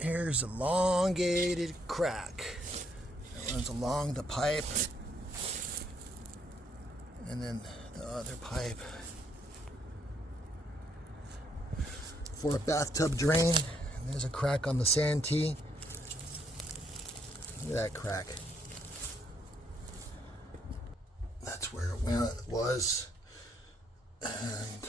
Here's an elongated crack that runs along the pipe, and then the other pipe for a bathtub drain. And there's a crack on the Santee. Look at that crack. That's where it was. And